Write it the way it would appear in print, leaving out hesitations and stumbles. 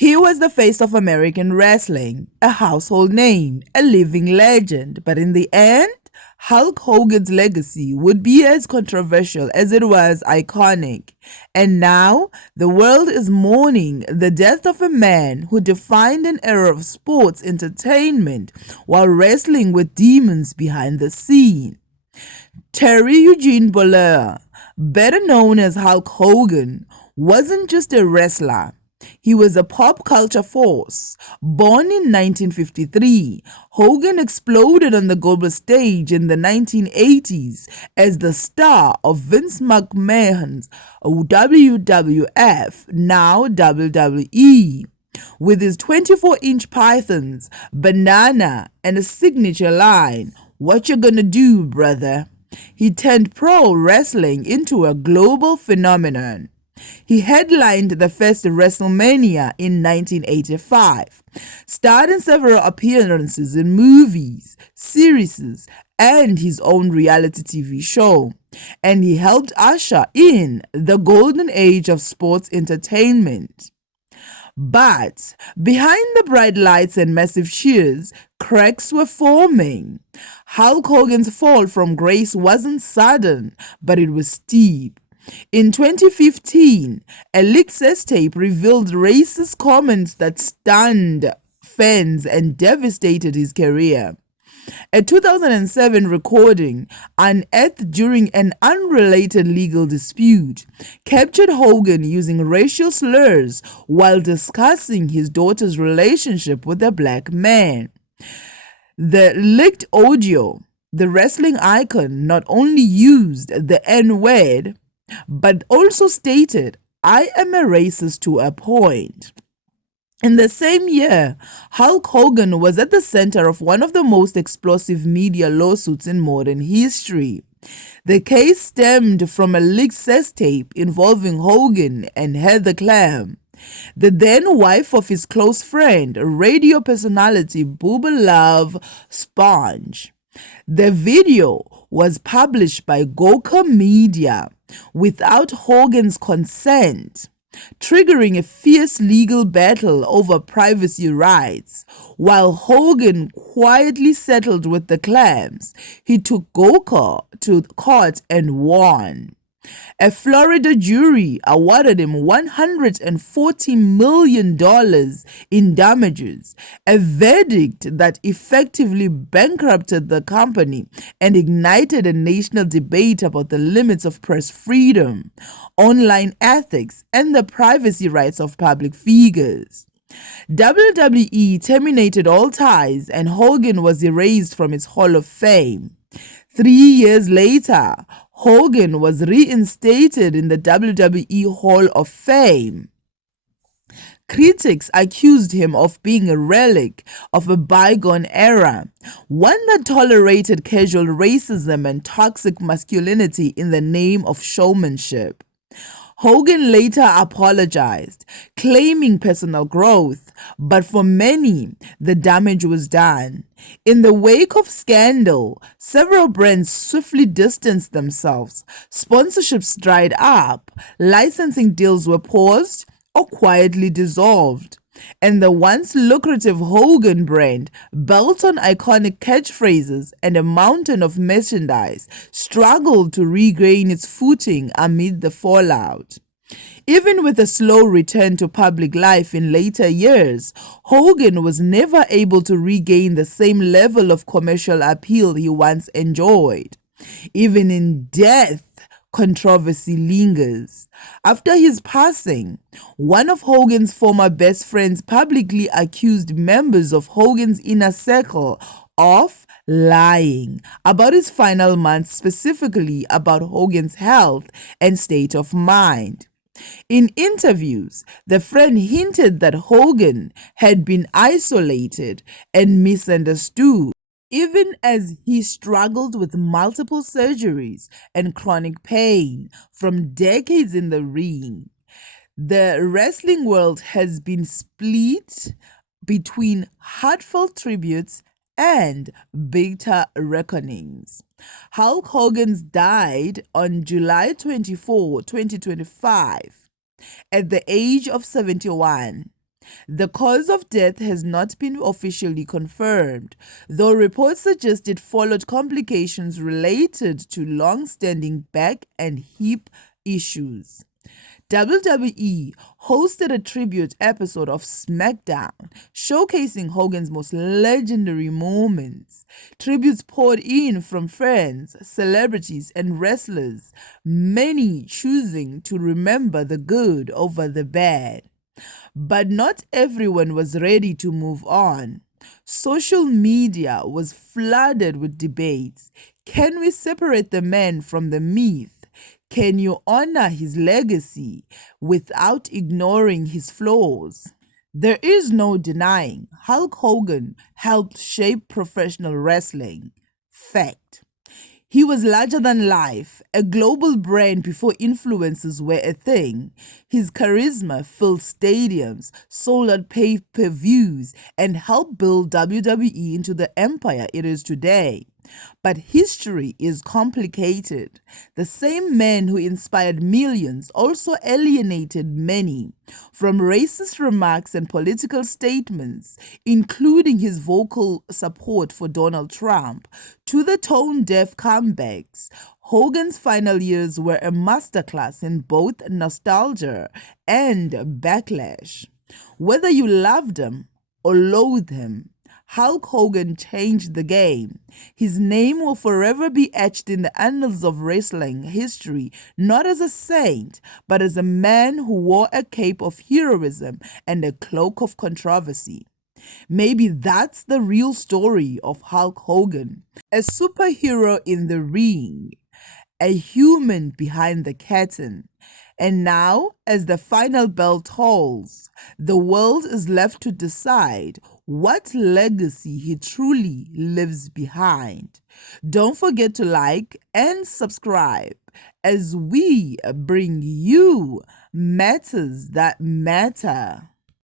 He was the face of American wrestling, a household name, a living legend, but in the end, Hulk Hogan's legacy would be as controversial as it was iconic. And now, the world is mourning the death of a man who defined an era of sports entertainment while wrestling with demons behind the scene. Terry Eugene Bollea, better known as Hulk Hogan, wasn't just a wrestler. He was a pop culture force. Born in 1953, Hogan exploded on the global stage in the 1980s as the star of Vince McMahon's WWF, now WWE. With his 24-inch pythons, banana, and a signature line, "What you gonna do, brother?" He turned pro wrestling into a global phenomenon. He headlined the first WrestleMania in 1985, starred in several appearances in movies, series, and his own reality TV show, and he helped usher in the golden age of sports entertainment. But behind the bright lights and massive cheers, cracks were forming. Hulk Hogan's fall from grace wasn't sudden, but it was steep. In 2015, a leaked sex tape revealed racist comments that stunned fans and devastated his career. A 2007 recording, unearthed during an unrelated legal dispute, captured Hogan using racial slurs while discussing his daughter's relationship with a black man. The leaked audio, the wrestling icon not only used the N-word, but also stated, "I am a racist to a point." In the same year, Hulk Hogan was at the center of one of the most explosive media lawsuits in modern history. The case stemmed from a leaked sex tape involving Hogan and Heather Clam, the then wife of his close friend, radio personality Bubba Love Sponge. The video was published by Gawker Media without Hogan's consent, triggering a fierce legal battle over privacy rights. While Hogan quietly settled with the Clams, he took Gawker to court and won. A Florida jury awarded him $140 million in damages, a verdict that effectively bankrupted the company and ignited a national debate about the limits of press freedom, online ethics, and the privacy rights of public figures. WWE terminated all ties and Hogan was erased from its Hall of Fame. 3 years later, Hogan was reinstated in the WWE Hall of Fame. Critics accused him of being a relic of a bygone era, one that tolerated casual racism and toxic masculinity in the name of showmanship. Hogan later apologized, claiming personal growth, but for many, the damage was done. In the wake of scandal, several brands swiftly distanced themselves. Sponsorships dried up, licensing deals were paused or quietly dissolved. And the once lucrative Hogan brand, built on iconic catchphrases and a mountain of merchandise, struggled to regain its footing amid the fallout. Even with a slow return to public life in later years, Hogan was never able to regain the same level of commercial appeal he once enjoyed. Even in death, controversy lingers. After his passing, one of Hogan's former best friends publicly accused members of Hogan's inner circle of lying about his final months, specifically about Hogan's health and state of mind. In interviews, the friend hinted that Hogan had been isolated and misunderstood, even as he struggled with multiple surgeries and chronic pain from decades in the ring. The wrestling world has been split between heartfelt tributes and bitter reckonings. Hulk Hogan died on July 24, 2025, at the age of 71. The cause of death has not been officially confirmed, though reports suggest it followed complications related to long-standing back and hip issues. WWE hosted a tribute episode of SmackDown, showcasing Hogan's most legendary moments. Tributes poured in from friends, celebrities, and wrestlers, many choosing to remember the good over the bad. But not everyone was ready to move on. Social media was flooded with debates. Can we separate the man from the myth? Can you honor his legacy without ignoring his flaws? There is no denying Hulk Hogan helped shape professional wrestling. Fact. He was larger than life, a global brand before influencers were a thing. His charisma filled stadiums, sold out pay-per-views, and helped build WWE into the empire it is today. But history is complicated. The same man who inspired millions also alienated many. From racist remarks and political statements, including his vocal support for Donald Trump, to the tone-deaf comebacks, Hogan's final years were a masterclass in both nostalgia and backlash. Whether you loved him or loathed him, Hulk Hogan changed the game. His name will forever be etched in the annals of wrestling history, not as a saint, but as a man who wore a cape of heroism and a cloak of controversy. Maybe that's the real story of Hulk Hogan, a superhero in the ring, a human behind the curtain. And now, as the final bell tolls, the world is left to decide what legacy he truly lives behind. Don't forget to like and subscribe as we bring you matters that matter.